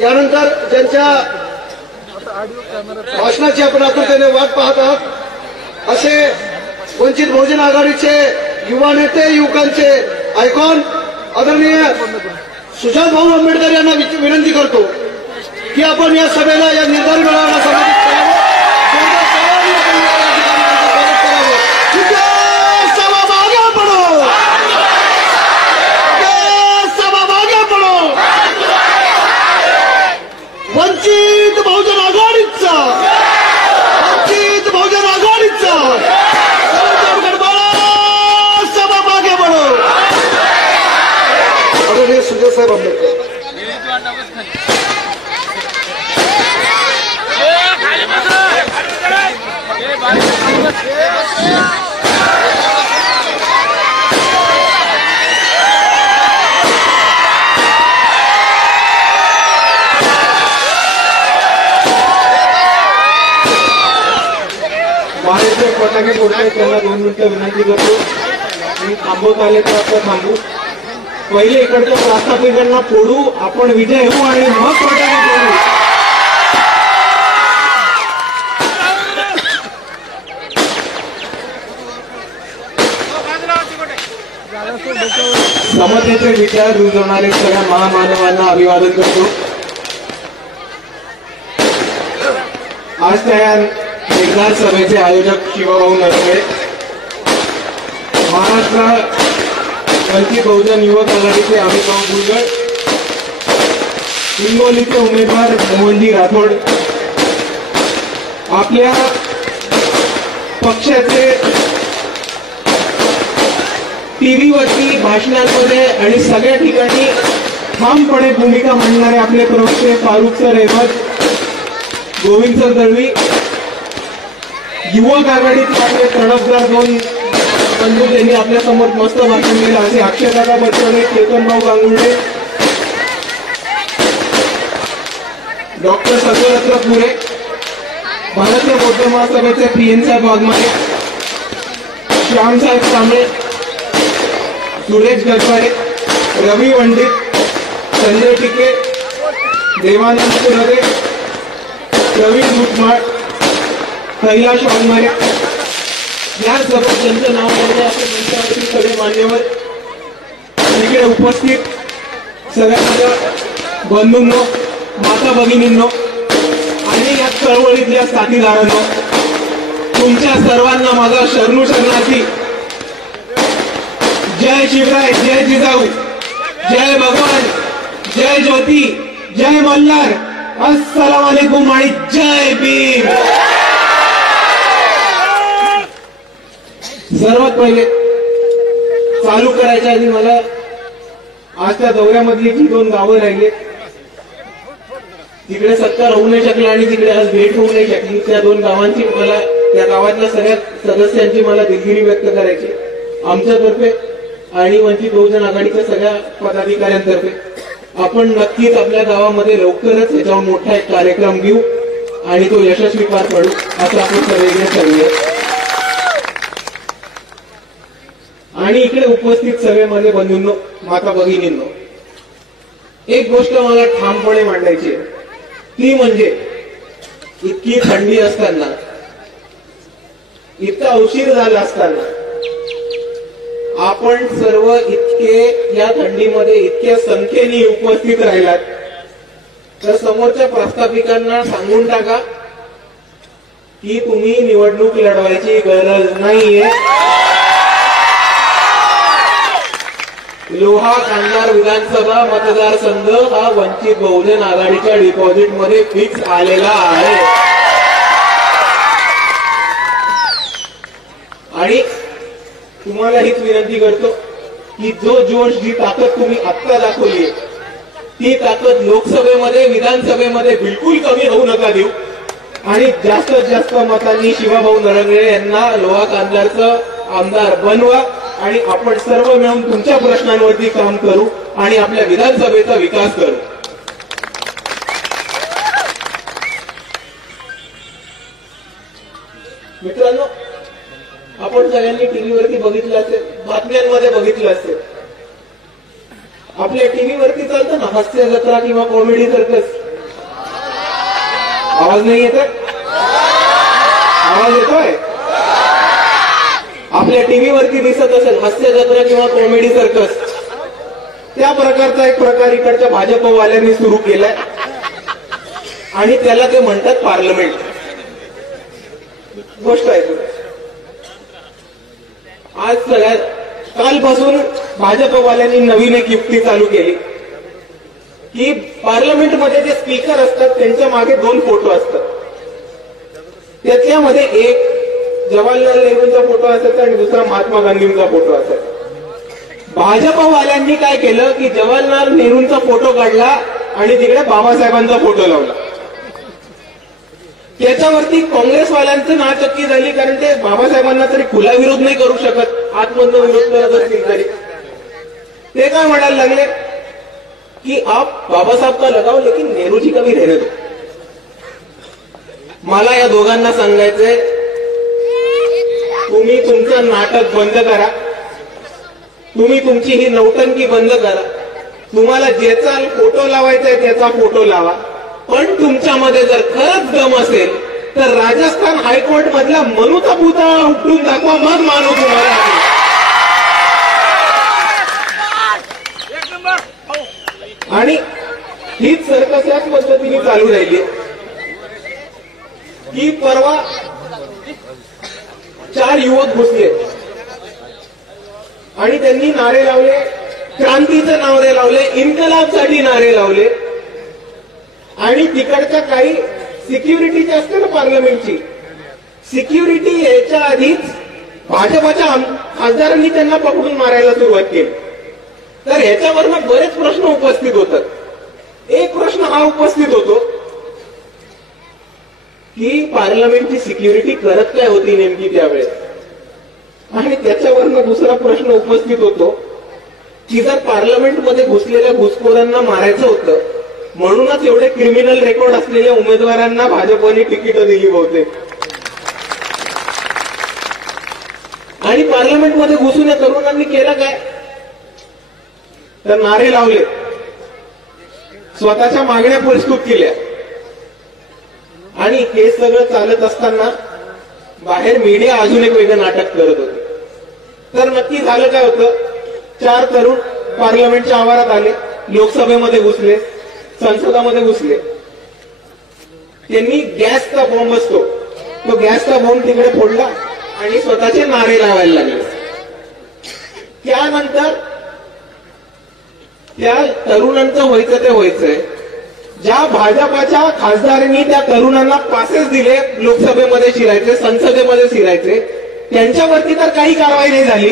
यानंतर ज्यांच्या भाषणाची आपण आतुरतेने वाट पाहत आहात असे वंचित बहुजन आघाडीचे युवा नेते युवकांचे आयकॉन आदरणीय सुजात भाऊ आंबेडकर यांना विनंती करतो की आपण या सभेला या निर्धार मेळाव्याला समाविष्ट करावं. वंचित बहुजन आघाडीचा सभा मागे बढो. आदरणीय सुजय साहेब आंबेडकर. महाराष्ट्र फटाके फोडतायत त्यांना 2 मिनिटं विनंती करतो. मी थांबवत आले तर आता थांबू. पहिले इकडच्या प्रास्ताविकांना फोडू, आपण विजय होऊ आणि मग फटाके फोडू. समतेचे विचार रुजवणारे सगळ्या महामानवांना अभिवादन करतो. आज त्या निर्धार सभेचे आयोजक शिवभाऊ नरंगे, महाराष्ट्र वंचित बहुजन युवक आघाडीचे अमितभाऊ गुलगड, हिंगोलीचे उमेदवार मोहनजी राठोड, आपल्या पक्षाचे टीव्हीवरती भाषणांमध्ये आणि सगळ्या ठिकाणी ठामपणे भूमिका मांडणारे आपले प्रवक्ते फारुख सर अहमद, गोविंद सर दळवी, युवक आघाडीचे आपले तडफदार 2 बंधू त्यांनी आपल्या समोर मस्त भाषण दिलं असे अक्षयदादा बच्चने, चेतनभाऊ गांगुर्डे, डॉक्टर सत्यरत्न पुरे, भारतीय बौद्ध महासभेचे PN साहेब वाघमारे, श्यामसाहेब कांबळे, सुरेश गजवारे, रवी पंडित, संजय टिके, देवानंद सुरगे, प्रवीण मुटमाळ, कैलाश वाघमारे, या सभेत ज्यांचं नाव आहे असे मंचावरती सगळे मान्यवर, इकडे उपस्थित सगळ्या माझ्या बंधूंनो, माता भगिनींनो आणि या चळवळीतल्या साथीदारांनो, तुमच्या सर्वांना माझा शरणू शरणार्थी जय शिवराय, जय जिजाऊ, जय भगवान, जय ज्योती, जय मल्हार, अस्सलाम वालेकुम आणि जय भीम. सर्वात पहिले चालू करायच्या आधी मला आज त्या दौऱ्यामधली जी 2 गावं राहिले तिकडे सत्कार होऊ नाही शकला आणि तिकडे आज भेट होऊ नाही शकली, त्या 2 गावांची मला, त्या गावातल्या सगळ्या सदस्यांची मला दिलगिरी व्यक्त करायची आमच्यातर्फे आणि वंचित बहुजन आघाडीच्या सगळ्या पदाधिकाऱ्यांतर्फे. आपण नक्कीच आपल्या गावामध्ये लवकरच याच्यावर मोठा एक कार्यक्रम घेऊ आणि तो यशस्वी पार पडू असं आपण सगळेजण ठरवूया. आणि इकडे उपस्थित सगळे माझे बंधूंनो, माता भगिनींनो, एक गोष्ट मला ठामपणे मांडायची आहे, ती म्हणजे इतकी थंडी असताना, इतका उशीर झाला असताना आपण सर्व इतके या थंडीमध्ये इतक्या संख्येने उपस्थित राहिलात तर समोरच्या प्रास्ताविकांना सांगून टाका की तुम्ही निवडणूक लढवायची गरज नाहीये. लोहा कांधार विधानसभा मतदारसंघ हा वंचित बहुजन आघाडीच्या डिपॉझिट मध्ये फिक्स आलेला आहे आणि तुम्हाला हीच विनंती करतो की जो जोश, जी ताकद तुम्ही आत्ता दाखवली ती ताकद लोकसभेमध्ये, विधानसभेमध्ये बिलकुल कमी होऊ नका देऊ आणि जास्तीत जास्त मतांनी शिवाभाऊ नरंगे यांना लोहा कांधारचं आमदार बनवा आणि आपण सर्व मिळून तुमच्या प्रश्नांवरती काम करू आणि आपल्या विधानसभेचा विकास करू. मित्रांनो, आपण सगळ्यांनी टीव्हीवरती बघितलं असेल, बातम्यांमध्ये बघितलं असेल, आपल्या टीव्हीवरती चालतं ना हास्य जत्रा किंवा कॉमेडी सर्कस, आवाज नाही येतोय? आवाज येतोय? आपल्या टीव्हीवरती दिसत असेल हास्य जत्रा किंवा कॉमेडी सर्कस, त्या प्रकारचा एक प्रकार इकडच्या भाजपवाल्यांनी सुरू केलाय आणि त्याला ते म्हणतात पार्लमेंट. गोष्ट आहे आज सगळ्यात कालपासून भाजपवाल्यांनी नवीन एक युक्ती चालू केली की पार्लमेंटमध्ये जे स्पीकर असतात त्यांच्या मागे 2 फोटो असतात. त्याच्यामध्ये एक जवाहरलाल नेहरूंचा फोटो असायचा आणि दुसरा महात्मा गांधींचा फोटो असायचा. भाजपवाल्यांनी काय केलं की जवाहरलाल नेहरूंचा फोटो काढला आणि तिकडे बाबासाहेबांचा फोटो लावला. त्याच्यावरती काँग्रेसवाल्यांचं नाचक्की झाली, कारण ते बाबासाहेबांना तरी खुला विरोध नाही करू शकत, आतमधून विरोध करत असतील तरी. ते काय म्हणायला लागले की आप बाबा साहब का लगाओ लेकिन नेहरू जी का भी रहने दो. मला या दोघांना सांगायचंय, तुम्ही तुमचं नाटक बंद करा, तुम्ही तुमची ही नौटंकी बंद करा. तुम्हाला ज्याचा फोटो लावायचा आहे त्याचा फोटो लावा, पण तुमच्यामध्ये जर खरंच दम असेल तर राजस्थान हायकोर्ट मधला मनुचा पुतळा उठून दाखवा, मग मानू तुम्हाला. आणि हीच सर्कस याच पद्धतीने चालू राहिली की परवा 4 युवक घुसले आणि त्यांनी नारे लावले, क्रांतीचे नारे लावले, इन्कलाबसाठी नारे लावले. आणि तिकडच्या काही सिक्युरिटीची असते ना पार्लमेंटची सिक्युरिटी, याच्या आधीच भाजपच्या खासदारांनी त्यांना पकडून मारायला सुरुवात केली. तर ह्याच्यावरनं बरेच प्रश्न उपस्थित होतात. एक प्रश्न हा उपस्थित होतो की पार्लमेंटची सिक्युरिटी करत काय होती नेमकी त्यावेळेस. आणि त्याच्यावरनं दुसरा प्रश्न उपस्थित होतो की जर पार्लमेंटमध्ये घुसलेल्या घुसखोरांना मारायचं होतं म्हणूनच एवढे क्रिमिनल रेकॉर्ड असलेल्या उमेदवारांना भाजपने तिकीट दिली बहुतेक. आणि पार्लमेंटमध्ये घुसून या तरुणांनी केलं काय तर नारे लावले, स्वतःच्या मागण्या प्रस्तुत केल्या. आणि हे सगळं चालत असताना बाहेर मीडिया अजून एक वेगळं नाटक करत होते. तर नक्की झालं काय होतं, 4 तरुण पार्लमेंटच्या आवारात आले, लोकसभेमध्ये घुसले, संसदामध्ये घुसले. त्यांनी गॅसचा बॉम्ब असतो तो गॅसचा बॉम्ब तिकडे फोडला आणि स्वतःचे नारे लावायला लागले. त्यानंतर त्या तरुणांचं व्हायचं ते व्हायचंय. ज्या भाजपाच्या खासदारांनी त्या तरुणांना पासेस दिले लोकसभेमध्ये शिरायचे, संसदेमध्ये शिरायचे, त्यांच्यावरती तर काही कारवाई नाही झाली.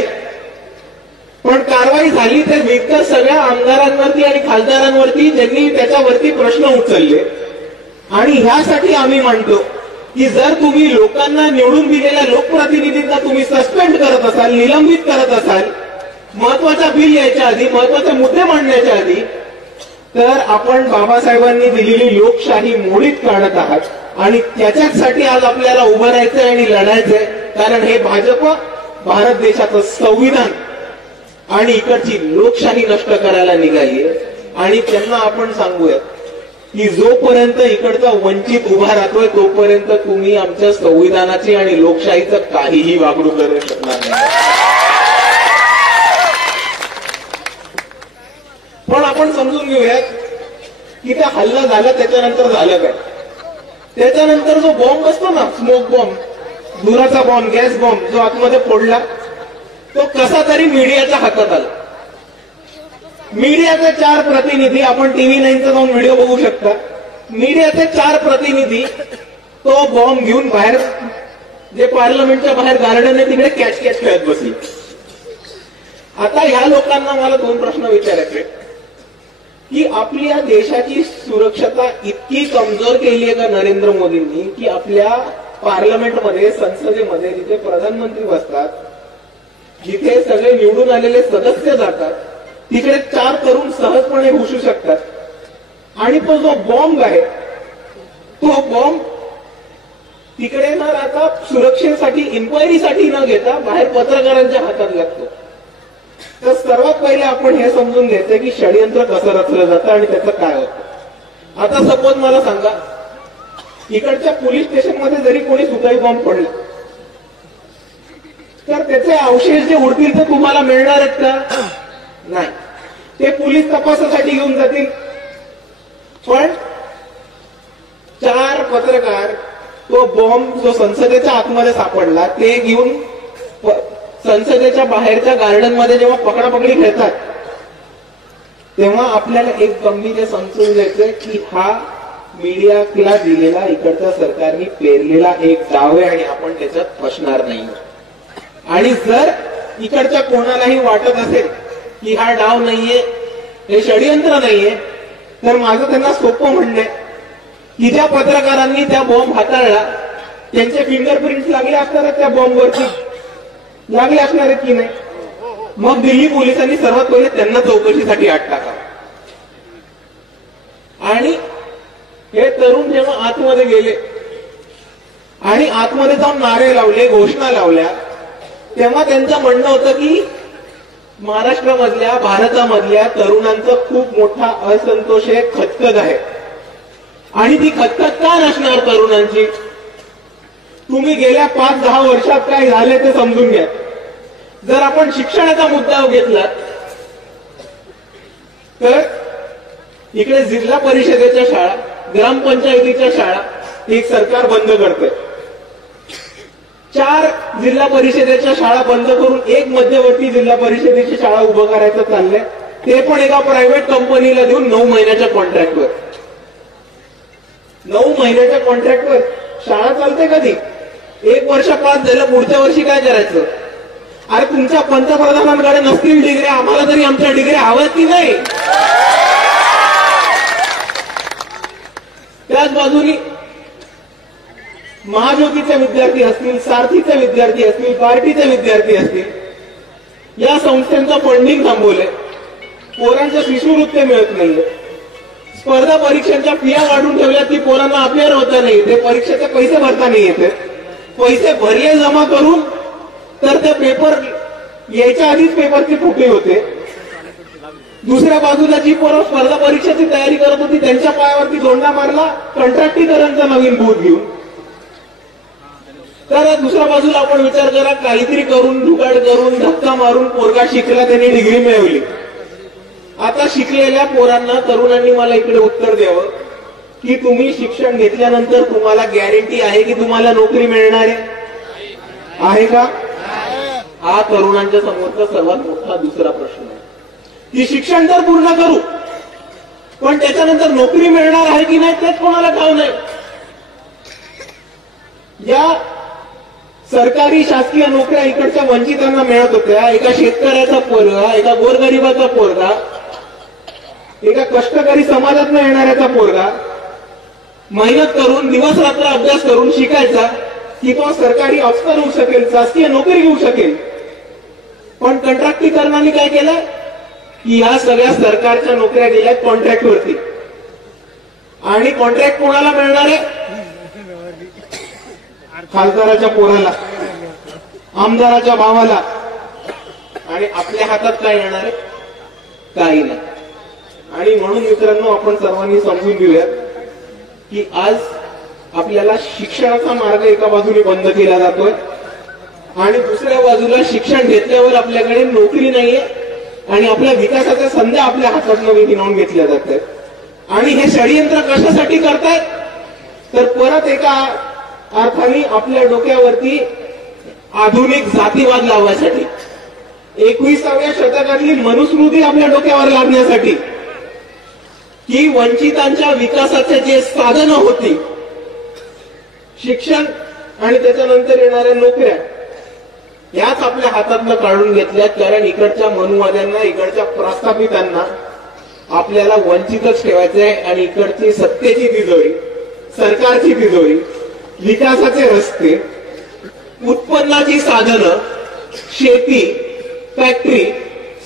पण कारवाई झाली तर इतर सगळ्या आमदारांवरती आणि खासदारांवरती ज्यांनी त्याच्यावरती प्रश्न उचलले. आणि ह्यासाठी आम्ही मानतो की जर तुम्ही लोकांना निवडून दिलेल्या लोकप्रतिनिधींना तुम्ही सस्पेंड करत असाल, निलंबित करत असाल, महत्वाचा बिल यायच्या आधी, महत्वाचे मुद्दे मांडण्याच्या आधी, तर आपण बाबासाहेबांनी दिलेली लोकशाही मोडीत काढत आहात. आणि त्याच्यासाठी आज आपल्याला उभं राहायचंय आणि लढायचंय. कारण हे भाजप भारत देशाचं संविधान आणि इकडची लोकशाही नष्ट करायला निघालीये. आणि त्यांना आपण सांगूया की जोपर्यंत इकडचा वंचित उभा राहतोय तोपर्यंत तुम्ही आमच्या संविधानाची आणि लोकशाहीचं काहीही वागणूक करू शकणार नाही. पण आपण समजून घेऊयात की त्या हल्ला झाला त्याच्यानंतर झालं काय. त्याच्यानंतर जो बॉम्ब असतो ना, स्मोक बॉम्ब, धुराचा बॉम्ब, गॅस बॉम्ब जो आतमध्ये फोडला, तो कसा तरी मीडियाच्या हातात आला. मीडियाचे 4 प्रतिनिधी, आपण TV 9चा जाऊन व्हिडिओ बघू शकता, मीडियाचे 4 प्रतिनिधी तो बॉम्ब घेऊन बाहेर, जे पार्लमेंटच्या बाहेर गार्डन आहे तिकडे कॅच खेळत बसली. आता ह्या लोकांना मला 2 प्रश्न विचारायचे की आपल्या देशाची सुरक्षता इतकी कमजोर केली आहे का नरेंद्र मोदींनी की आपल्या पार्लमेंटमध्ये, संसदेमध्ये जिथे प्रधानमंत्री बसतात, जिथे सगळे निवडून आलेले सदस्य जातात, तिकडे 4 तरुण सहजपणे घुसू शकतात. आणि तो जो बॉम्ब आहे तो बॉम्ब तिकडे न राहता सुरक्षेसाठी, इन्क्वायरीसाठी न घेता बाहेर पत्रकारांच्या हातात लागतो. तर सर्वात पहिले आपण हे समजून घ्यायचं की षडयंत्र कसं रचलं जातं आणि त्याचं काय होतं. आता सपोज मला सांगा इकडच्या पोलीस स्टेशनमध्ये जरी कोणी सुताई बॉम्ब पडला तर त्याचे अवशेष जे उडतील ते तुम्हाला मिळणार आहेत का? नाही. ते पोलीस तपासासाठी घेऊन जातील. पण 4 पत्रकार तो बॉम्ब जो संसदेच्या आतमध्ये सापडला ते घेऊन संसदेच्या बाहेरच्या गार्डन मध्ये जेव्हा पकडापकडी खेळतात तेव्हा आपल्याला एक गंभीर समजून घ्यायचंय की हा मीडियाला दिलेला इकडच्या सरकारने पेरलेला एक डाव आहे आणि आपण त्याच्यात फसणार नाही. आणि जर इकडच्या कोणालाही वाटत असेल की हा डाव नाहीये, हे षडयंत्र नाहीये, तर माझं त्यांना सोपं म्हणणं आहे की ज्या पत्रकारांनी त्या बॉम्ब हाताळला त्यांचे फिंगरप्रिंट लागले असणार आहेत त्या बॉम्बवरती, लागले असणार आहेत की नाही? मग दिल्ली पोलिसांनी सर्वात पहिले त्यांना चौकशीसाठी आत टाका. आणि हे तरुण जेव्हा आतमध्ये गेले आणि आतमध्ये जाऊन नारे लावले, घोषणा लावल्या, तेव्हा त्यांचं म्हणणं होतं की महाराष्ट्रामधल्या, भारतामधल्या तरुणांचा खूप मोठा असंतोष आहे, खतखत आहे. आणि ती खतखत का नसणार तरुणांची? तुम्ही गेल्या 5-10 वर्षात काय झाले ते समजून घ्या. जर आपण शिक्षणाचा मुद्दा घेतला तर इकडे जिल्हा परिषदेच्या शाळा, ग्रामपंचायतीच्या शाळा एक सरकार बंद करते. 4 जिल्हा परिषदेच्या शाळा बंद करून एक मध्यवर्ती जिल्हा परिषदेची शाळा उभं करायचं चाललंय. ते पण एका प्रायव्हेट कंपनीला देऊन 9 महिन्याच्या कॉन्ट्रॅक्टवर. 9 महिन्याच्या कॉन्ट्रॅक्टवर शाळा चालते कधी? 1 वर्ष पास झालं, पुढच्या वर्षी काय करायचं? अरे तुमच्या पंतप्रधानांकडे नसतील डिग्री, आम्हाला तरी आमच्या डिग्री हव्यात की नाही? त्याच बाजूनी महाज्योतीचे विद्यार्थी असतील, सारथीचे विद्यार्थी असतील, पार्टीचे विद्यार्थी असतील, या संस्थांचं फंडिंग थांबवलंय. पोरांच्या शिष्यवृत्ती मिळत नाहीये. स्पर्धा परीक्षांच्या फिया वाढून ठेवल्या, ती पोरांना अपेअर होता नाही येते, परीक्षेचे पैसे भरता नाही येते. पैसे भरले जमा करून तर ते पेपर यायच्या आधीच पेपरची फुटी होते. दुसऱ्या बाजूला जी पोरं स्पर्धा परीक्षेची तयारी करत होती त्यांच्या पायावरती दोंडा मारला कंत्राटीकरांचा नवीन बूथ घेऊन. तर दुसऱ्या बाजूला आपण विचार करा, काहीतरी करून, जुगाड करून, धक्का मारून पोरगा शिकला, त्यांनी डिग्री मिळवली. आता शिकलेल्या पोरांना, तरुणांनी मला इकडे उत्तर द्यावं की तुम्ही शिक्षण घेतल्यानंतर तुम्हाला गॅरंटी आहे की तुम्हाला नोकरी मिळणार आहे का? हा तरुणांच्या समोरचा सर्वात मोठा दुसरा प्रश्न आहे की शिक्षण तर पूर्ण करू पण त्याच्यानंतर नोकरी मिळणार आहे की नाही तेच कोणाला ठाऊक नाही. या सरकारी शासकीय नोकऱ्या इकडच्या वंचितांना मिळत होत्या. एका शेतकऱ्याचा पोरगा, एका गोरगरिबाचा पोरगा, एका कष्टकरी समाजातून येणाऱ्याचा पोरगा मेहनत करून, दिवस रात्र अभ्यास करून शिकायचा की तो सरकारी अफसर होऊ शकेल, शासकीय नोकरी घेऊ शकेल. पण कंत्राटीकरणाने काय केलं की ह्या सगळ्या सरकारच्या नोकऱ्या गेल्या कॉन्ट्रॅक्टवरती. आणि कॉन्ट्रॅक्ट कोणाला मिळणार आहे? खासदाराच्या पोराला, आमदाराच्या भावाला. आणि आपल्या हातात काय येणार आहे? काही नाही. आणि म्हणून मित्रांनो, आपण सर्वांनी समजून घेऊयात की आज आपल्याला शिक्षणाचा मार्ग एका बाजूने बंद केला जातोय आणि दुसऱ्या बाजूला शिक्षण घेतल्यावर आपल्याकडे नोकरी नाहीये आणि आपल्या विकासाच्या संधी आपल्या हातातून हिरावून घेतल्या जात आहेत. आणि हे षडयंत्र कशासाठी करतायत? तर परत एका अर्थाने आपल्या डोक्यावरती आधुनिक जातीवाद लावण्यासाठी, 21व्या शतकातली मनुस्मृती आपल्या डोक्यावर लादण्यासाठी, की वंचितांच्या विकासाचे जे साधनं होती, शिक्षण आणि त्याच्यानंतर येणाऱ्या नोकऱ्या, याच आपल्या हातातनं काढून घेतल्यात. कारण इकडच्या मनुवाद्यांना, इकडच्या प्रस्थापितांना आपल्याला वंचितच ठेवायचं आहे. आणि इकडची सत्तेची तिजोरी, सरकारची तिजोरी, विकासाचे रस्ते, उत्पन्नाची साधनं, शेती, फॅक्टरी,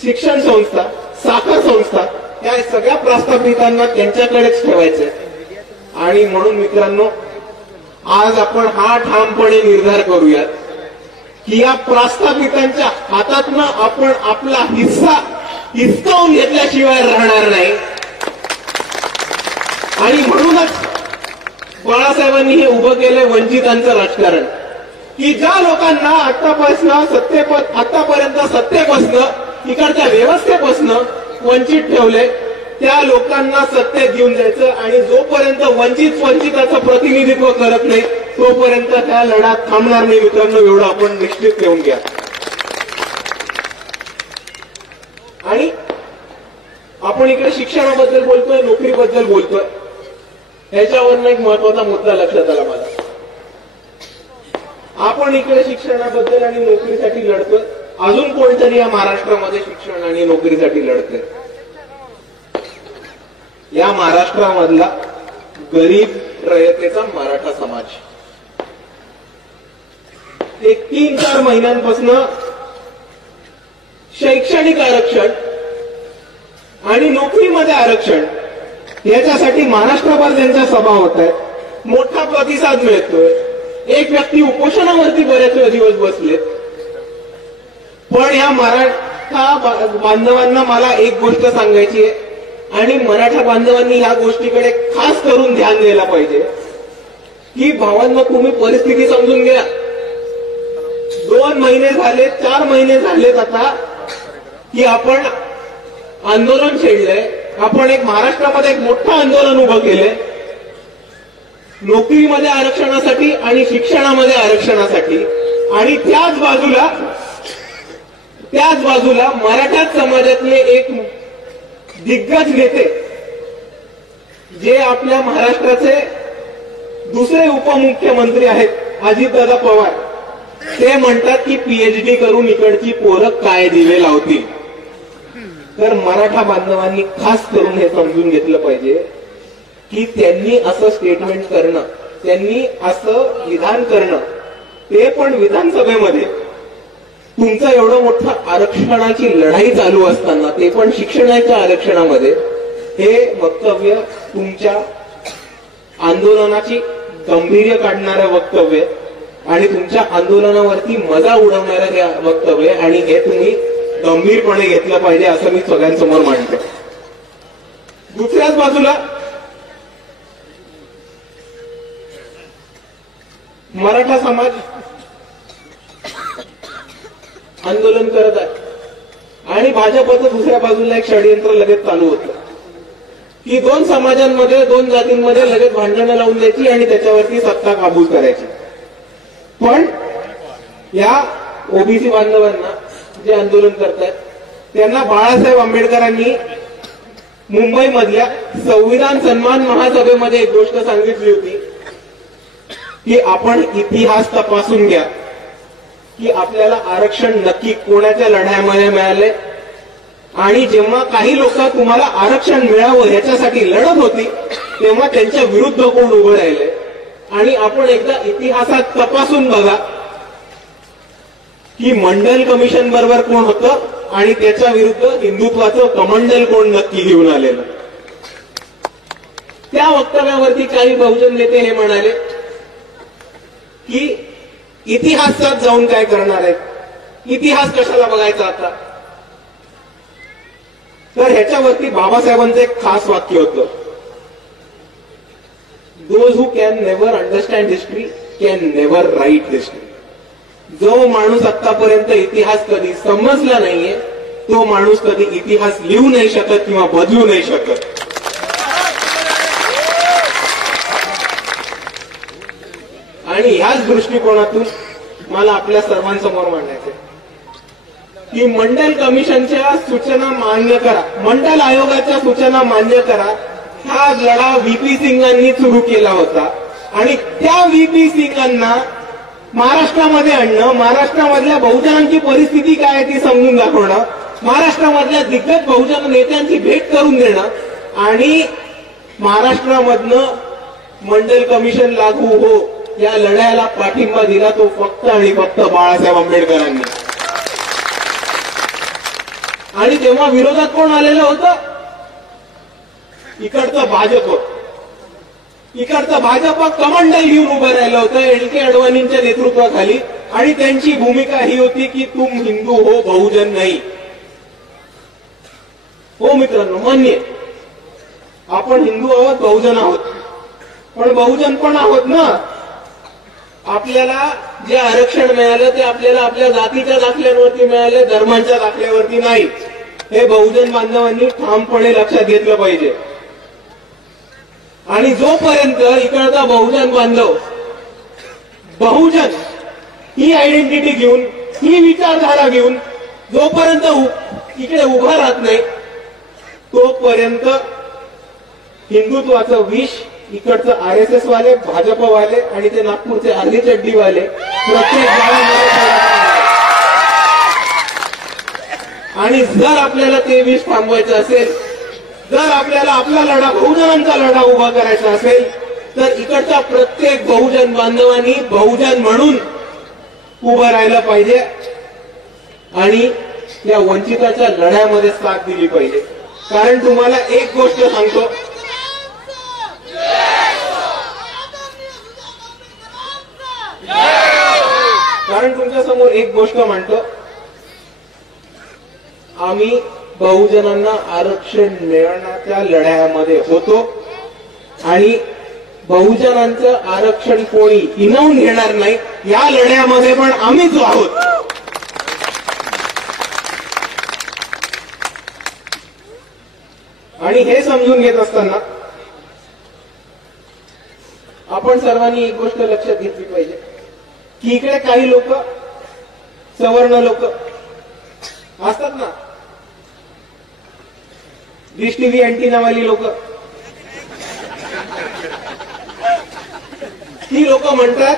शिक्षण संस्था, साखर संस्था, या सगळ्या प्रस्थापितांना त्यांच्याकडेच ठेवायचे. आणि म्हणून मित्रांनो, आज आपण हा ठामपणे निर्धार करूयात की या प्रस्थापितांच्या हातातनं आपण आपला हिस्सा हिसकावून घेतल्याशिवाय राहणार नाही. आणि म्हणूनच बाळासाहेबांनी हे उभं केलंय वंचितांचं राजकारण, की ज्या लोकांना आतापर्यंत सत्तेपासनं इकडच्या व्यवस्थेपासनं वंचित ठेवले, त्या लोकांना सत्तेत घेऊन जायचं आणि जोपर्यंत वंचिताचं प्रतिनिधित्व करत नाही तोपर्यंत त्या लढा थांबणार नाही. मित्रांनो, एवढं आपण निश्चित ठेवून घ्या. आणि आपण इकडे शिक्षणाबद्दल बोलतोय, नोकरीबद्दल बोलतोय, ह्याच्यावरनं एक महत्वाचा मुद्दा लक्षात आला मला. आपण इकडे शिक्षणाबद्दल आणि नोकरीसाठी लढतोय, अजून कोणतरी या महाराष्ट्रामध्ये शिक्षण आणि नोकरीसाठी लढतोय. या महाराष्ट्रामधला गरीब रयतेचा मराठा समाज एक 3-4 महिन्यांपासून शैक्षणिक आरक्षण आणि नोकरीमध्ये आरक्षण याच्यासाठी महाराष्ट्रभर त्यांच्या सभा होत आहेत, मोठा प्रतिसाद मिळतोय. एक व्यक्ती उपोषणावरती बरेच दिवस बसलेत. पण या मराठा बांधवांना मला एक गोष्ट सांगायची आहे आणि मराठा बांधवांनी ह्या गोष्टीकडे खास करून ध्यान द्यायला पाहिजे की भावांना तुम्ही परिस्थिती समजून घ्या. 2 महिने झाले, 4 महिने झालेत आता की आपण आंदोलन छेडलंय. आपण एक महाराष्ट्रामध्ये एक मोठं आंदोलन उभं केलंय नोकरीमध्ये आरक्षणासाठी आणि शिक्षणामध्ये आरक्षणासाठी. आणि त्याच बाजूला मराठा समाजातले एक दिग्गज नेते जे आपल्या महाराष्ट्राचे दुसरे उपमुख्यमंत्री आहेत अजितदादा पवार, ते म्हणतात की पीएचडी करून इकडची पोरं काय दिवे लावतील. तर मराठा बांधवांनी खास करून हे समजून घेतलं पाहिजे की त्यांनी असं स्टेटमेंट करणं, त्यांनी असं विधान करणं, ते पण विधानसभेमध्ये तुमचं एवढं मोठं आरक्षणाची लढाई चालू असताना, ते पण शिक्षणाच्या आरक्षणामध्ये, हे वक्तव्य तुमच्या आंदोलनाची गांभीर्य काढणारं वक्तव्य आणि तुमच्या आंदोलनावरती मजा उडवणारं हे वक्तव्य, आणि हे तुम्ही गंभीरपणे घेतलं पाहिजे असं मी सगळ्यांसमोर मांडतो. दुसऱ्याच बाजूला मराठा समाज आंदोलन करत आहे आणि भाजपचं दुसऱ्या बाजूला एक षडयंत्र लगेच चालू होतं की 2 समाजांमध्ये, 2 जातींमध्ये लगेच भांडणं लावून द्यायची आणि त्याच्यावरती सत्ता काबूज करायची. पण या ओबीसी बांधवांना जे आंदोलन करतायत त्यांना बाळासाहेब आंबेडकरांनी मुंबईमधल्या संविधान सन्मान महासभेमध्ये एक गोष्ट सांगितली होती की आपण इतिहास तपासून घ्या की आपल्याला आरक्षण नक्की कोणाच्या लढ्यामध्ये मिळाले, आणि जेव्हा काही लोक तुम्हाला आरक्षण मिळावं ह्याच्यासाठी लढत होती तेव्हा त्यांच्या विरुद्ध कोण उभं राहिले. आणि आपण एकदा इतिहासात तपासून बघा की मंडल कमिशन बरोबर कोण होतं आणि त्याच्या विरुद्ध हिंदुत्वाचं कमंडल कोण नक्की घेऊन आलेलं. त्या वक्तव्यावरती काही बहुजन नेते हे म्हणाले की इतिहासात जाऊन काय करणार आहेत, इतिहास कशाला बघायचा आता. तर ह्याच्यावरती बाबासाहेबांचं एक खास वाक्य होतं, those who can never understand history can never write history. जो माणूस आतापर्यंत इतिहास कधी समजला नाहीये तो माणूस कधी इतिहास लिहू नाही शकत किंवा बदलू नाही शकत. आणि ह्याच दृष्टिकोनातून मला आपल्या सर्वांसमोर मांडायचं की मंडल कमिशनच्या सूचना मान्य करा, मंडल आयोगाच्या सूचना मान्य करा. हा लढा व्हीपी सिंगांनी सुरू केला होता आणि त्या व्हीपी सिंगांना महाराष्ट्रामध्ये आणणं, महाराष्ट्रामधल्या बहुजनांची परिस्थिती काय आहे ती समजून दाखवणं, महाराष्ट्रामधल्या दिग्गज बहुजन नेत्यांची भेट करून देणं आणि महाराष्ट्रामधनं मंडल कमिशन लागू हो या लढ्याला पाठिंबा दिला तो फक्त आणि फक्त बाळासाहेब आंबेडकरांनी. आणि तेव्हा विरोधात कोण आलेलं होतं? इकडचं भाजप कमंडल घेऊन उभं राहिलं होतं एल.के. अडवाणींच्या नेतृत्वाखाली. आणि त्यांची भूमिका ही होती की तुम हिंदू हो, बहुजन नाही. हो मित्रांनो, मान्य आपण हिंदू आहोत, बहुजन आहोत, पण बहुजन पण आहोत ना. आपल्याला जे आरक्षण मिळालं ते आपल्याला आपल्या जातीच्या दाखल्यावरती मिळाले, धर्मांच्या दाखल्यावरती नाही. हे बहुजन बांधवांनी ठामपणे लक्षात घेतलं पाहिजे. आणि जोपर्यंत इकडचा बहुजन बांधव बहुजन ही आयडेंटिटी घेऊन, ही विचारधारा घेऊन जोपर्यंत इकडे उभा राहत नाही, तोपर्यंत हिंदुत्वाचं विष इकडचं RSS वाले, भाजपवाले आणि ते नागपूरचे अर्धी चड्डीवाले प्रत्येक गावामध्ये. आणि जर आपल्याला ते विष थांबवायचं असेल, जर आपल्याला आपला लढा, बहुजनांचा लढा उभा करायचा असेल, तर इकडच्या प्रत्येक बहुजन बांधवांनी बहुजन म्हणून उभं राहिलं पाहिजे आणि या वंचिताच्या लढ्यामध्ये साथ दिली पाहिजे. कारण तुम्हाला एक गोष्ट सांगतो, कारण तुमच्या समोर एक गोष्ट मांडतो, आम्ही बहुजनांना आरक्षण मिळवण्याच्या लढ्यामध्ये होतो आणि बहुजनांचं आरक्षण कोणी हिणवून घेणार नाही, या लढ्यामध्ये पण आम्हीच आहोत. आणि हे समजून घेत असताना आपण सर्वांनी एक गोष्ट लक्षात घेतली पाहिजे की इकडे काही लोक, सवर्ण लोक असतात ना, डिश टीव्ही अँटीनावाली लोक, ती लोक म्हणतात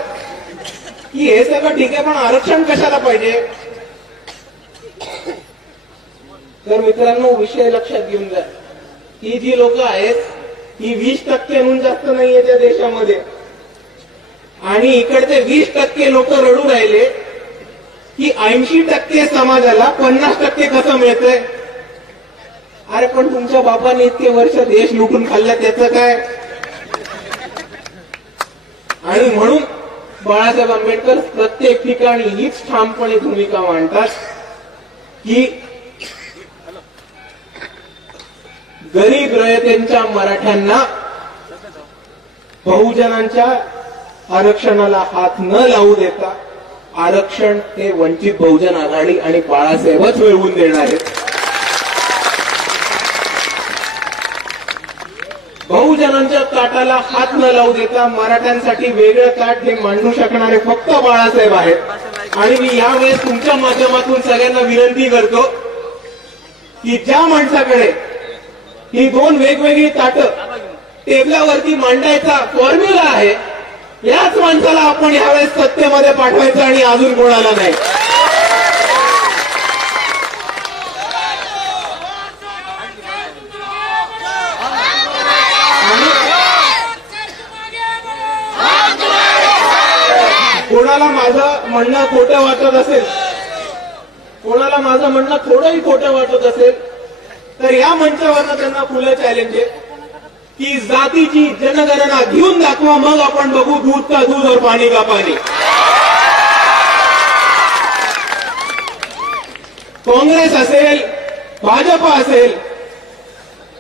की हे सगळं ठीक आहे पण आरक्षण कशाला पाहिजे. तर मित्रांनो, विषय लक्षात घेऊन जा, ही जी लोक आहेत ही 20%हून जास्त नाहीये त्या देशामध्ये. आणि इकडचे 20% लोक रडू राहिले की 80% समाजाला 50% कसं मिळतंय. अरे पण तुमच्या बापाने इतके वर्ष देश लुटून खाल्ला, त्याचं काय. आणि म्हणून बाळासाहेब आंबेडकर प्रत्येक ठिकाणी हीच ठामपणे भूमिका मांडतात की गरीब रयतेंच्या मराठ्यांना बहुजनांच्या आरक्षणाला हात न लावू देता आरक्षण हे वंचित बहुजन आघाडी आणि बाळासाहेबच मिळवून देणार आहेत. बहुजनांच्या ताटाला हात न लावू देता मराठ्यांसाठी वेगळं ताट हे मांडू शकणारे फक्त बाळासाहेब आहेत. आणि मी यावेळेस तुमच्या माध्यमातून सगळ्यांना विनंती करतो की ज्या माणसाकडे ही दोन वेगवेगळी ताटं टेबलावरती मांडायचा फॉर्म्युला आहे, याच माणसाला आपण यावेळेस सत्तेमध्ये पाठवायचं आणि अजून कोणाला नाही. कोणाला माझं म्हणणं खोटं वाटत असेल, कोणाला माझं म्हणणं थोडंही खोटं वाटत असेल, तर या मंचावरनं त्यांना खुलं चॅलेंज आहे की जातीची जनगणना घेऊन दाखवा, मग आपण बघू दूध का दूध और पाणी का पाणी. काँग्रेस असेल, भाजप असेल,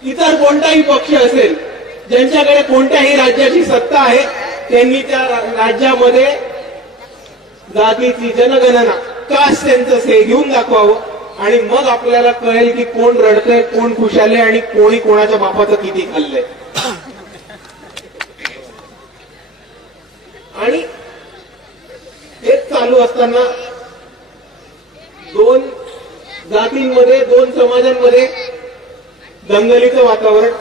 इतर कोणताही पक्ष असेल, ज्यांच्याकडे कोणत्याही राज्याची सत्ता आहे, त्यांनी त्या राज्यामध्ये जातीची जनगणना कास्ट सेन्सस हे घेऊन दाखवावं. आणि मग आपल्याला कळेल की कोण रडतंय, कोण खुशाले आणि कोणी कोणाच्या बापाचं किती खाल्लंय. आणि हेच चालू असताना दोन जातींमध्ये, दोन समाजांमध्ये दंगलीचं वातावरण,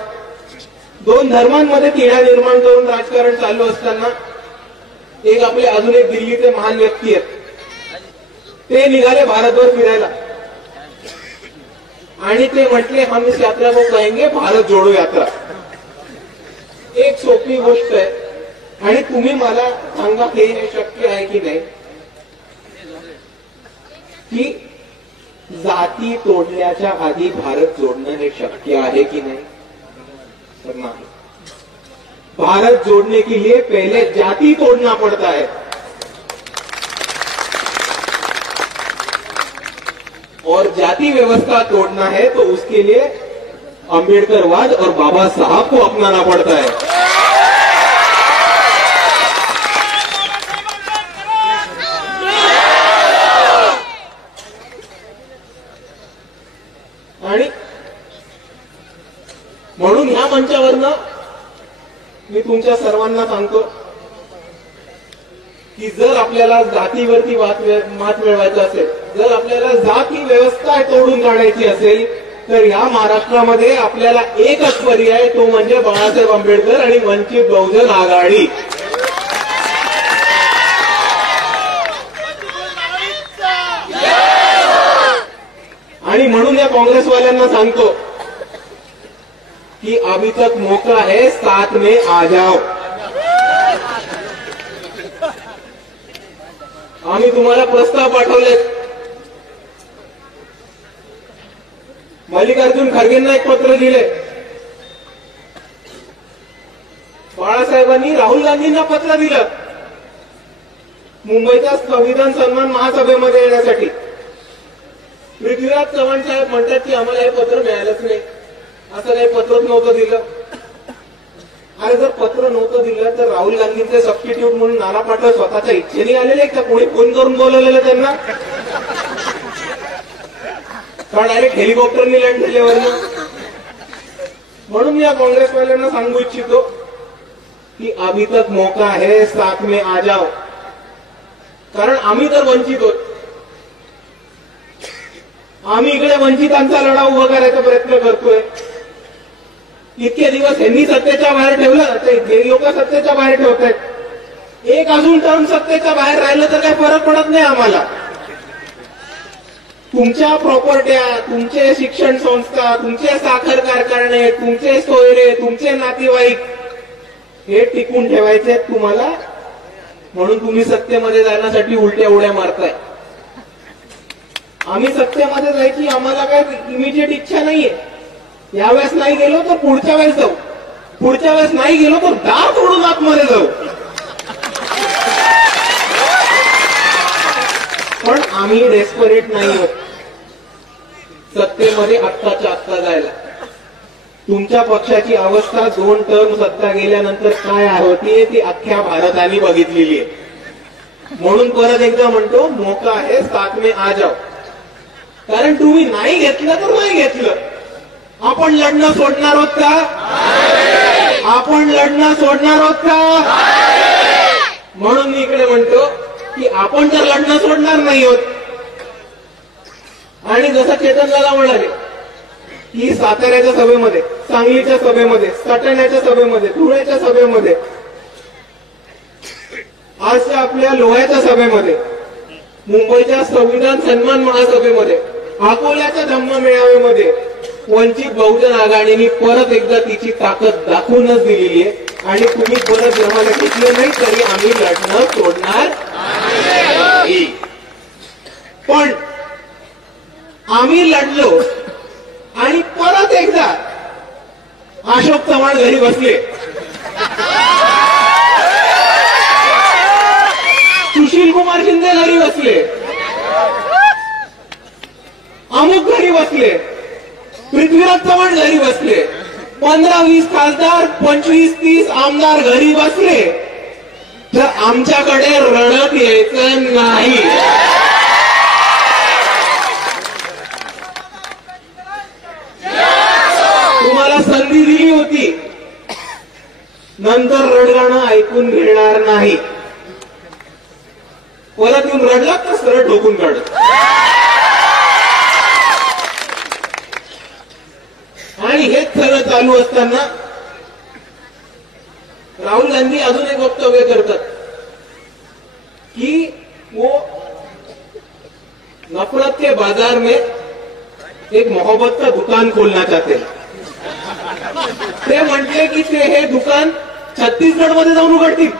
दोन धर्मांमध्ये तिढा निर्माण करून राजकारण चालू असताना एक आपले अजून एक दिल्लीचे महान व्यक्ती आहेत, ते निघाले भारतभर फिरायला आणि ते म्हटले हम इस यात्रा को कहेंगे भारत जोडो यात्रा. एक सोपी गोष्ट आहे आणि तुम्ही मला सांगा हे शक्य आहे की नाही की जाती तोडण्याच्या आधी भारत जोडणं हे शक्य आहे की नाही. तर नाही. भारत जोड़ने के लिए पहले जाति तोड़ना पड़ता है. और जाति व्यवस्था तोड़ना है तो उसके लिए अम्बेडकरवाद और बाबा साहब को अपनाना पड़ता है. मी तुमच्या सर्वांना सांगतो की जर आपल्याला जातीवरती मात मिळवायचं असेल, जर आपल्याला जाती व्यवस्था तोडून काढायची असेल, तर या महाराष्ट्रामध्ये आपल्याला एकच पर्याय, तो म्हणजे बाळासाहेब आंबेडकर आणि वंचित बहुजन आघाडी. आणि म्हणून या काँग्रेसवाल्यांना सांगतो की अभी तक मौका है, साथ में आ जाओ. आम्ही तुम्हाला प्रस्ताव पाठवले. मल्लिकार्जुन खरगेंना एक पत्र दिले. बाळासाहेबांनी राहुल गांधींना पत्र दिलं मुंबईच्या संविधान सन्मान महासभेमध्ये येण्यासाठी. पृथ्वीराज चव्हाण साहेब म्हणतात की आम्हाला हे पत्र मिळालंच नाही, असं काही पत्रच नव्हतं दिलं. अरे जर पत्र नव्हतं दिलं तर राहुल गांधींचे सबस्टिट्यूट म्हणून नाना पाटोळे स्वतःच्या इच्छेने आलेले का कोणी फोन करून बोलवलेलं त्यांना? का डायरेक्ट हेलिकॉप्टरनी लँड झाल्यावर? म्हणून या काँग्रेसवाल्यांना सांगू इच्छितो की अभी तक मौका है, साथ में आ जाओ. कारण आम्ही तर वंचित होत. आम्ही इकडे वंचितांचा लढा उभा करायचा प्रयत्न करतोय. इतके दिवस यांनी सत्तेच्या बाहेर ठेवलं, हे लोक सत्तेच्या बाहेर ठेवत आहेत. एक अजून टर्म सत्तेच्या बाहेर राहिलं तर काही फरक पडत नाही आम्हाला. तुमच्या प्रॉपर्ट्या, तुमचे शिक्षण संस्था, तुमचे साखर कारखाने, तुमचे सोयरे, तुमचे नातेवाईक हे टिकून ठेवायचे तुम्हाला. म्हणून तुम्ही सत्तेमध्ये जाण्यासाठी उलट्या उड्या मारताय. आम्ही सत्तेमध्ये जायची आम्हाला काय इमिजिएट इच्छा नाहीये. यावेळेस नाही गेलो तर पुढच्या वेळेस जाऊ, पुढच्या वेळेस नाही गेलो तर दार तोडून आतमध्ये जाऊ. पण आम्ही डेस्परेट नाही होत सत्तेमध्ये आत्ताच्या आत्ता जायला. तुमच्या पक्षाची अवस्था 2 टर्म सत्ता गेल्यानंतर काय होती ती अख्ख्या भारताने बघितलेली आहे. म्हणून परत एकदा म्हणतो, मौका आहे, साथ में आ जाओ. कारण तुम्ही नाही घेतलं तर नाही घेतलं, आपण लढणं सोडणार आहोत का? आपण लढणं सोडणार आहोत का? म्हणून मी इकडे म्हणतो की आपण तर लढणं सोडणार नाही आहोत. आणि जसं चेतन दादा म्हणाले की साताऱ्याच्या सभेमध्ये, सांगलीच्या सभेमध्ये, सटाण्याच्या सभेमध्ये, धुळ्याच्या सभेमध्ये, आजच्या आपल्या लोह्याच्या सभेमध्ये, मुंबईच्या संविधान सन्मान महासभेमध्ये, अकोल्याच्या धम्म मेळाव्यामध्ये वंचित बहुजन आघाडीने परत एकदा तिची ताकद दाखवूनच दिलेली आहे. आणि तुम्ही परत आम्हाला घेतलं नाही तरी आम्ही लढणं सोडणार नाही. पण आम्ही लढलो आणि परत एकदा अशोक चव्हाण घरी बसले, सुशील कुमार शिंदे घरी बसले, अमुक घरी बसले, पृथ्वीराज चव्हाण घरी बसले, 15-20 खासदार, 25-30 आमदार घरी बसले, तर आमच्याकडे रडत यायचं नाही. तुम्हाला संधी दिली होती, नंतर रडगाणं ऐकून घेणार नाही. परत येऊन रडला तर सरळ ठोकून काढत. आणि हेच सगळं चालू असताना राहुल गांधी अजून एक वक्तव्य करतात की वो नफरत के बाजार में एक मोहब्बत का दुकान खोलना चाहते हैं. ते म्हटले की ते हे दुकान छत्तीसगड मध्ये जाऊन उघडतील,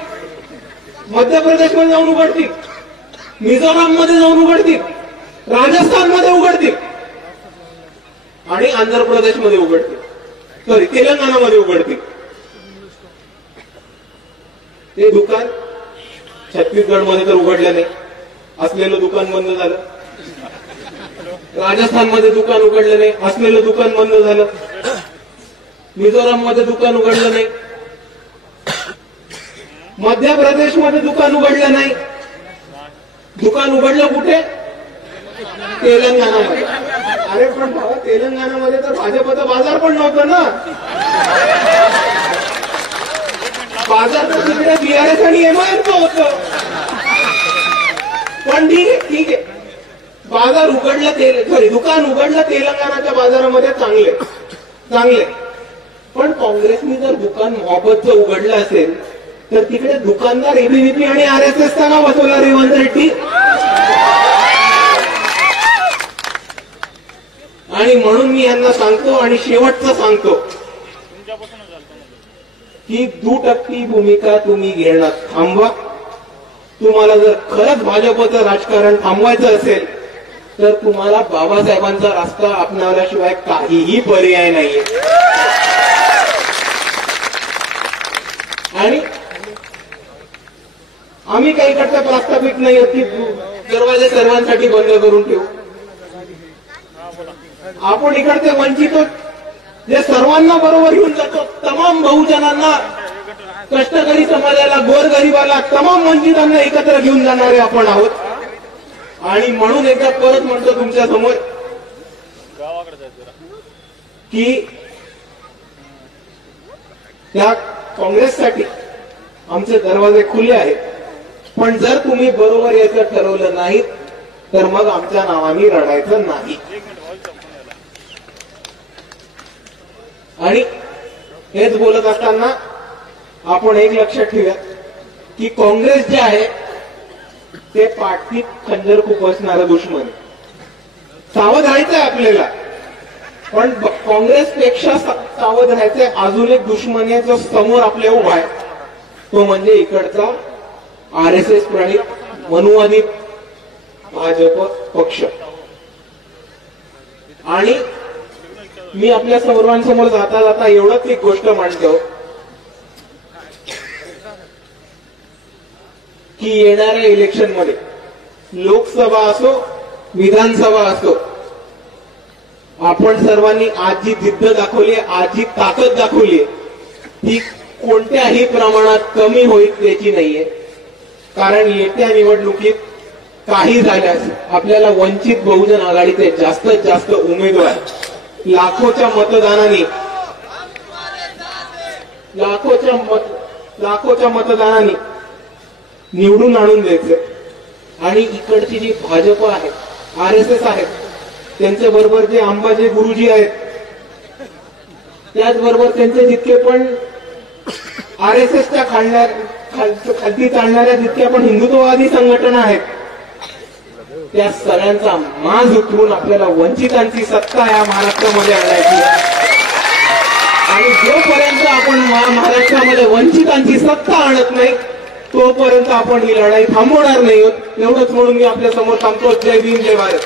मध्य प्रदेश मध्ये जाऊन उघडतील, मिझोराम मध्ये जाऊन उघडतील, राजस्थान मध्ये उघडतील आणि आंध्र प्रदेश मध्ये उघडतील, सॉरी तेलंगणामध्ये उघडतील. ते दुकान छत्तीसगड मध्ये तर उघडलं नाही, असलेलं दुकान बंद झालं. राजस्थान मध्ये दुकान उघडलं नाही, असलेलं दुकान बंद झालं. मिझोराम मध्ये दुकान उघडलं नाही, मध्य प्रदेश मध्ये दुकान उघडलं नाही. दुकान उघडलं कुठे? तेलंगणामध्ये. अरे पण भावा, तेलंगणामध्ये तर भाजपचा बाजार पण नव्हता ना. बाजार तर तिकडे बीआरएस आणि एमआयएमचं होतं. पण ठीक आहे बाजार उघडलं सॉरी दुकान उघडलं तेलंगणाच्या बाजारामध्ये चांगले. पण काँग्रेसनी जर दुकान मोहब्बतचं उघडलं असेल तर तिकडे दुकानदार एबीव्हीपी आणि आरएसएस का नाव बसवला रेवंत रेड्डी. आणि म्हणून मी यांना सांगतो आणि शेवटचं सांगतो की दुटप्पी भूमिका तुम्ही घेणं थांबवा. तुम्हाला जर खरंच भाजपचं राजकारण थांबवायचं असेल तर तुम्हाला बाबासाहेबांचा रस्ता अपनावल्याशिवाय काहीही पर्याय नाहीये. आणि आम्ही काही इकडचं प्रस्थापित नाही आहोत की दरवाजे सर्वांसाठी बंद करून ठेवू. आपण इकडचे वंचित जे सर्वांना बरोबर घेऊन जातो, तमाम बहुजनांना, कष्टकरी समाजाला, गोरगरिबाला, तमाम वंचितांना एकत्र घेऊन जाणारे आपण आहोत. आणि म्हणून एकदा परत म्हणतो तुमच्या समोर की त्या काँग्रेससाठी आमचे दरवाजे खुले आहेत. पण जर तुम्ही बरोबर याचं ठरवलं नाही तर मग आमच्या नावाने रडायचं नाही. आणि हेच बोलत असताना आपण एक लक्षात ठेवूया की काँग्रेस जे आहे ते पाठीत खंजर खुपसणारं दुश्मन. सावध राहायचंय आपल्याला. पण काँग्रेसपेक्षा सावध राहायचंय अजून एक दुश्मन आहे जो समोर आपल्या उभा आहे, तो म्हणजे इकडचा आरएसएस प्रणित मनुवादी भाजप पक्ष. आणि मी आपल्या सर्वांसमोर जाता जाता एवढंच एक गोष्ट मांडतो की येणाऱ्या इलेक्शनमध्ये लोकसभा असो विधानसभा असो, आपण सर्वांनी आज जी जिद्द दाखवली, आज जी ताकद दाखवली ती कोणत्याही प्रमाणात कमी होईल त्याची नाहीये. कारण येत्या निवडणुकीत काही झाल्यास आपल्याला वंचित बहुजन आघाडीचे जास्तीत जास्त उमेदवार लाखोच्या मतदानाने निवडून आणून द्यायचे. आणि इकडची जी भाजप आहे, आरएसएस आहे, त्यांच्या बरोबर जे अंबाजे गुरुजी आहेत, त्याचबरोबर त्यांचे जितके पण आरएसएसच्या खालती चालणाऱ्या जितक्या पण हिंदुत्ववादी संघटना आहेत, त्या सगळ्यांचा माज उतरून आपल्याला वंचितांची सत्ता या महाराष्ट्रामध्ये आणायची. आणि जोपर्यंत आपण महाराष्ट्रामध्ये वंचितांची सत्ता आणत नाही तोपर्यंत आपण ही लढाई थांबवणार नाही. एवढंच म्हणून मी आपल्या समोर थांबतो. जय भीम, जय भारत.